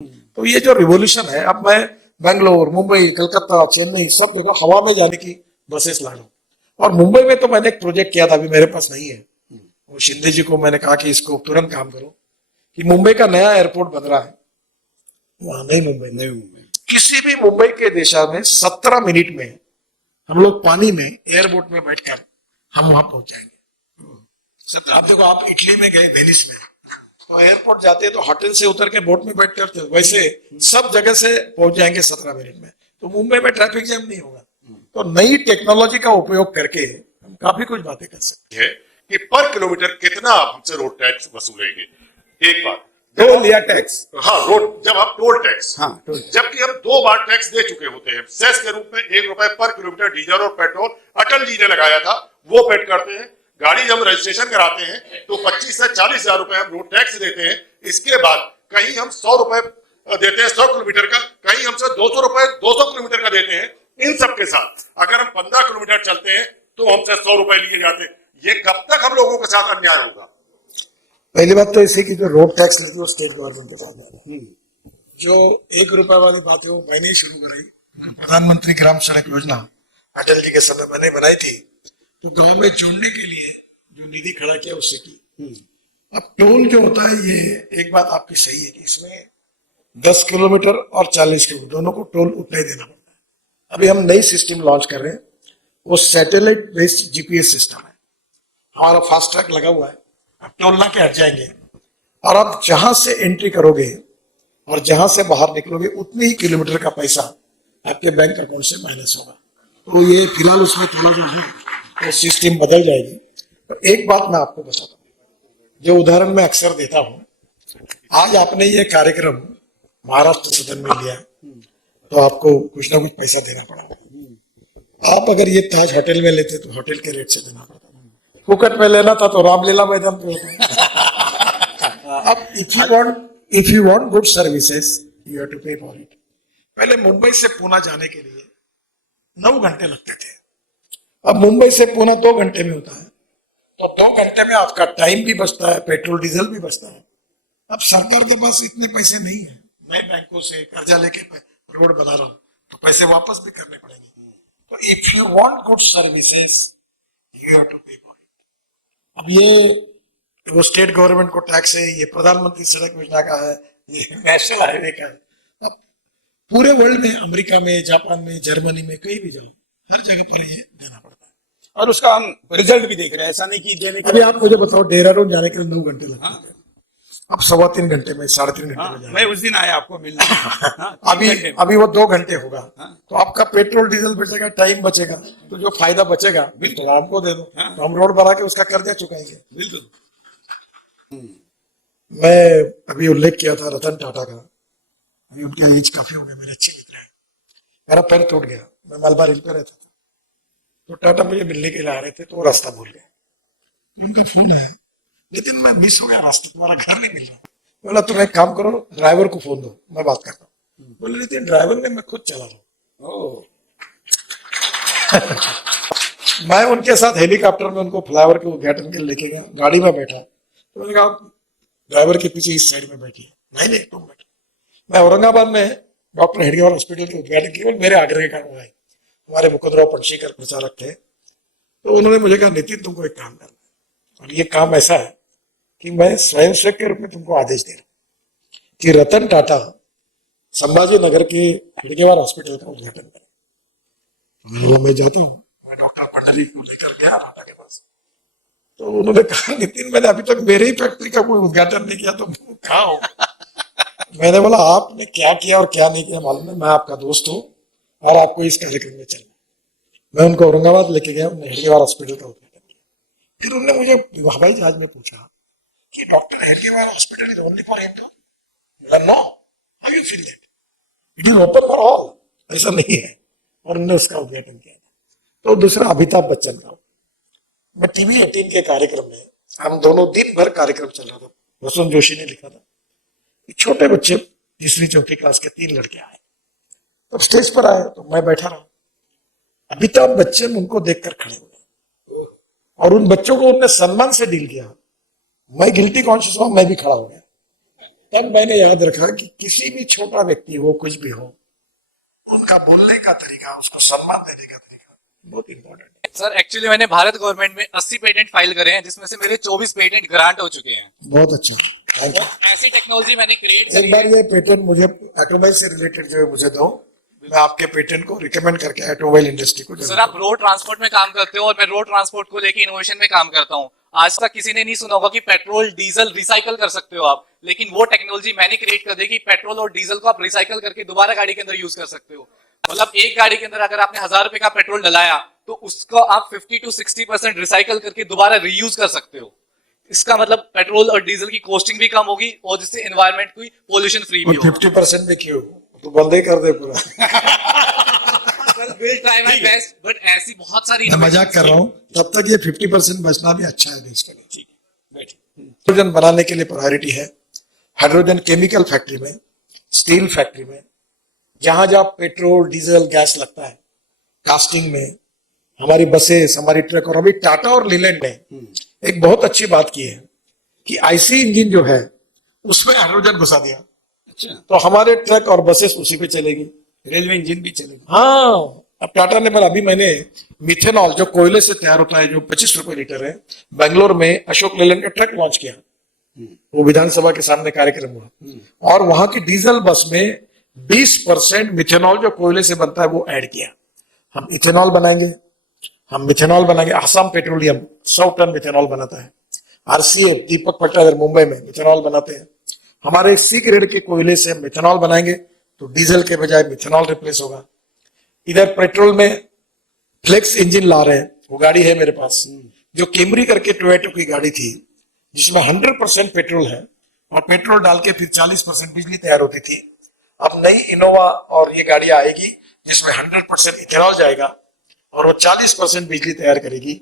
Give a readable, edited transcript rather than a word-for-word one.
तो ये जो रिवोल्यूशन है, अब मैं बेंगलोर, मुंबई, कलकत्ता, चेन्नई सब जगह हवा में जाने की बसेस ला रहा हूँ। और मुंबई में तो मैंने एक प्रोजेक्ट किया था, अभी मेरे पास नहीं है। वो शिंदे जी को मैंने कहा कि इसको तुरंत काम करो, कि मुंबई का नया एयरपोर्ट बन रहा है वहां, नई मुंबई, नई मुंबई, किसी भी मुंबई के दिशा में 17 मिनट में हम लोग पानी में एयरबोट में बैठकर हम वहां पहुंच जाएंगे। आप देखो, आप इटली में गए, वेनिस में, तो एयरपोर्ट जाते हैं तो होटल से उतर के बोट में बैठ करते, वैसे सब जगह से पहुंच जाएंगे 17 मिनट में। तो मुंबई में ट्रैफिक जैम नहीं होगा। तो नई टेक्नोलॉजी का उपयोग करके हम काफी कुछ बातें कर सकते है कि पर किलोमीटर कितना आप हमसे रोड टैक्स वसूलेंगे। एक बात, टोल या टैक्स। हाँ, रोड, जब आप टोल टैक्स, हाँ, टोल। जबकि हम 2 बार टैक्स दे चुके होते हैं। सेस के रूप में 1 रुपए पर किलोमीटर डीजल और पेट्रोल अटल जी ने लगाया था, वो पेड करते हैं। गाड़ी जब रजिस्ट्रेशन कराते हैं तो 25 से 40 हजार रुपए हम रोड टैक्स देते हैं। इसके बाद कहीं हम 100 रुपए देते हैं 100 किलोमीटर का, कहीं हमसे 200 रुपए 200 किलोमीटर का देते हैं। इन सब के साथ अगर हम 15 किलोमीटर चलते हैं तो हमसे 100 रुपए लिए जाते हैं। ये कब तक हम लोगों के साथ अन्याय होगा? पहली बात तो इसी की जो रोड टैक्स लेती है वो स्टेट गवर्नमेंट के साथ है। जो 1 रुपए वाली बात है वो मैंने ही शुरू कराई। प्रधानमंत्री ग्राम सड़क योजना अटल जी के समय मैंने बनाई थी, तो गांव में जोड़ने के लिए जो निधि खड़ा किया उससे की। अब टोल जो होता है, ये एक बात आपकी सही है कि इसमें 10 किलोमीटर और 40 किलोमीटर दोनों को टोल उतना ही देना पड़ता है। अभी हम नई सिस्टम लॉन्च कर रहे हैं, वो सैटेलाइट बेस्ड जीपीएस सिस्टम है। हमारा फास्ट ट्रैक लगा हुआ है, अब टोल ना के हट जाएंगे और आप जहां से एंट्री करोगे और जहां से बाहर निकलोगे उतने ही किलोमीटर का पैसा आपके बैंक अकाउंट से माइनस होगा। तो ये फिलहाल उसमें थोड़ा जो है वो सिस्टम बदल जाएगी। तो एक बात मैं आपको बताता हूँ, जो उदाहरण मैं अक्सर देता हूँ, आज आपने ये कार्यक्रम महाराष्ट्र सदन में लिया तो आपको कुछ ना कुछ पैसा देना पड़ा। आप अगर ये ताज होटल में लेते तो होटल के रेट से देना पड़ता, फुकट में लेना था तो रामलीला मैदान पे होता। अब if you want good services you have to pay for it. पहले मुंबई से पुणे जाने के लिए 9 घंटे लगते थे, अब मुंबई से पुणे 2 घंटे में होता है। तो 2 घंटे में आपका टाइम भी बचता है, पेट्रोल डीजल भी बचता है। अब सरकार के पास इतने पैसे नहीं है, मैं बैंकों से कर्जा लेके रोड बना रहा हूँ तो पैसे वापस भी करने पड़ेंगे। तो if you want good services you have to pay for it. अब ये वो स्टेट गवर्नमेंट को टैक्स है, ये प्रधानमंत्री सड़क योजना का है, ये नेशनल हाईवे का है। अब पूरे वर्ल्ड में, अमेरिका में, जापान में, जर्मनी में, कहीं भी जाओ, हर जगह पर ये देना पड़ता है। और उसका हम रिजल्ट भी देख रहे हैं, ऐसा नहीं कि देने के अभी आप मुझे बताओ, देहरादून जाने के लिए 9 घंटे लगते हैं, अब 3.25 घंटे में, 3.5 घंटे में जाना। मैं उस दिन आया आपको मिलने। अभी वो 2 घंटे होगा, तो आपका पेट्रोल डीजल बचेगा, टाइम बचेगा, तो जो फायदा बचेगा तो हमको दे दो, तो हम रोड बना के उसका कर्जा चुकाएंगे। बिल्कुल। मैं अभी उल्लेख किया था रतन टाटा का, अभी उनके एज काफी हो गए, मेरे अच्छे मित्र हैं। मेरा पैर टूट गया, मैं मलबार हिल पे रहता था, तो टाटा मुझे मिलने के लिए आ रहे थे, तो वो रास्ता भूल गए। उनका फोन है, लेकिन मैं मिस हो गया रास्ते, तुम्हारा घर नहीं मिल रहा। बोला तुम एक काम करो, ड्राइवर को फोन दो, मैं बात करता हूँ। बोले लेकिन ड्राइवर ने, मैं खुद चला रहा हूँ। मैं उनके साथ हेलीकॉप्टर में उनको फ्लाईओवर के उद्घाटन के लिए लेके गया, गाड़ी में बैठा, तो मैंने कहा ड्राइवर के पीछे इस साइड में बैठिए। नहीं तुम बैठो। मैं औरंगाबाद में डॉक्टर हेडगेवार हॉस्पिटल के उद्घाटन केवल मेरे आग्रह के कारण हुआ है। हमारे मुकुंदराव पंशीकर प्रचारक थे, तो उन्होंने मुझे कहा नितिन तुमको एक काम करना, और ये काम ऐसा है कि मैं स्वयं सेवक के रूप में तुमको आदेश दे रहा हूं कि रतन टाटा संभाजी नगर के हेडगेवार हॉस्पिटल का उद्घाटन करें। मैं जाता हूँ, मैं डॉक्टर पटरी को लेकर गया टाटा के पास, तो उन्होंने कहा नितिन मैंने अभी तक मेरे ही फैक्ट्री का कोई उद्घाटन नहीं किया, तो कहाँ हो? मैंने बोला आपने क्या किया और क्या नहीं किया मालूम है, मैं आपका दोस्त हूँ और आपको इस कार्यक्रम में चलना। मैं उनको औरंगाबाद लेके गया, उन्होंने हेडगेवार हॉस्पिटल का उद्घाटन किया। फिर उन्होंने मुझे हवाई जहाज में पूछा कि doctor Hedgewar hospital is only for him? No, how you feel that? It is open for all. ऐसा नहीं है, और उन्होंने उसका उद्घाटन किया। तो दूसरा अमिताभ बच्चन का, मैं टीवी 18 के कार्यक्रम में, हम दोनों दिन भर कार्यक्रम चल रहा था, वसुंत जोशी ने लिखा था, छोटे बच्चे 3री 4थी क्लास के 3 लड़के आए, तब स्टेज पर आए तो मैं बैठा रहा। अमिताभ बच्चन उनको देखकर खड़े हुए और उन बच्चों को उन्होंने सम्मान से डील किया। मैं गिल्टी कॉन्शियस हुआ, मैं भी खड़ा हो गया। तब मैंने याद रखा कि किसी भी छोटा व्यक्ति हो, कुछ भी हो, उनका बोलने का तरीका, उसको सम्मान देने का तरीका बहुत इंपॉर्टेंट है। सर एक्चुअली मैंने भारत गवर्नमेंट में 80 पेटेंट फाइल करे हैं, जिसमें से मेरे 24 पेटेंट ग्रांट हो चुके हैं। बहुत अच्छा, थैंक यू। ऐसी टेक्नोलॉजी मैंने क्रिएट एक करी बार है। ये पेटेंट मुझे ऑटोमोबाइल से रिलेटेड जो है मुझे दो, मैं आपके पेटेंट को रिकमेंड करके ऑटोमोबाइल इंडस्ट्री को सर आप रोड ट्रांसपोर्ट में काम करते हो और मैं रोड ट्रांसपोर्ट को लेके इनोवेशन में काम करता हूँ। आज तक किसी ने नहीं सुना होगा कि पेट्रोल डीजल रिसाइकल कर सकते हो आप, लेकिन वो टेक्नोलॉजी मैंने क्रिएट कर दी कि पेट्रोल और डीजल को आप रिसाइकल करके दोबारा गाड़ी के अंदर यूज कर सकते हो। मतलब एक गाड़ी के अंदर अगर आपने 1000 रुपए का पेट्रोल डलाया तो उसको आप 50 to 60% रिसाइकल करके दोबारा रीयूज कर सकते हो। इसका मतलब पेट्रोल और डीजल की कॉस्टिंग भी कम होगी और जिससे एनवायरनमेंट की पोल्यूशन फ्री भी होगा। 50% भी क्यों, तो बंद ही कर दे पूरा। Will try my best, but ऐसी बहुत सारी मैं मजाक कर रहा हूँ, तब तक ये 50% बचना भी अच्छा है देश के लिए। ठीक है, बैठिए। हाइड्रोजन बनाने के लिए प्रायोरिटी है। हाइड्रोजन केमिकल फैक्ट्री में, स्टील फैक्ट्री में, जहां जहां पेट्रोल डीजल गैस लगता है, कास्टिंग में, हमारी बसेस, हमारी ट्रक, और अभी टाटा और लीलैंड ने एक बहुत अच्छी बात की है कि आईसी इंजन जो है उसमें हाइड्रोजन घुसा दिया, अच्छा, तो हमारे ट्रक और बसेस उसी पे चलेगी। रेलवे इंजन भी चलेगा। हाँ, अब टाटा ने, अभी मैंने मिथेनॉल जो कोयले से तैयार होता है, जो 25 रुपए लीटर है, बेंगलोर में अशोक लेलैंड का ट्रक लॉन्च किया। वो विधानसभा के सामने कार्यक्रम हुआ और वहां की डीजल बस में 20% मिथेनॉल जो कोयले से बनता है वो ऐड किया। हम इथेनॉल बनाएंगे, हम मिथेनॉल बनाएंगे। आसाम पेट्रोलियम 100 टन मिथेनॉल बनाता है। आरसीएफ दीपक पट्टागर मुंबई में मिथेनॉल बनाते हैं। हमारे सी ग्रेड के कोयले से मिथेनॉल बनाएंगे तो डीजल के बजाय मिथेनॉल रिप्लेस होगा। इधर पेट्रोल में फ्लेक्स इंजन ला रहे हैं, वो गाड़ी है मेरे पास, जो कैमरी करके टोयोटा की गाड़ी थी, जिसमें 100% पेट्रोल है और पेट्रोल डाल के फिर 40% बिजली तैयार होती थी। अब नई इनोवा और ये गाड़ी आएगी जिसमें 100% इथेनॉल जाएगा और वो 40% बिजली तैयार करेगी।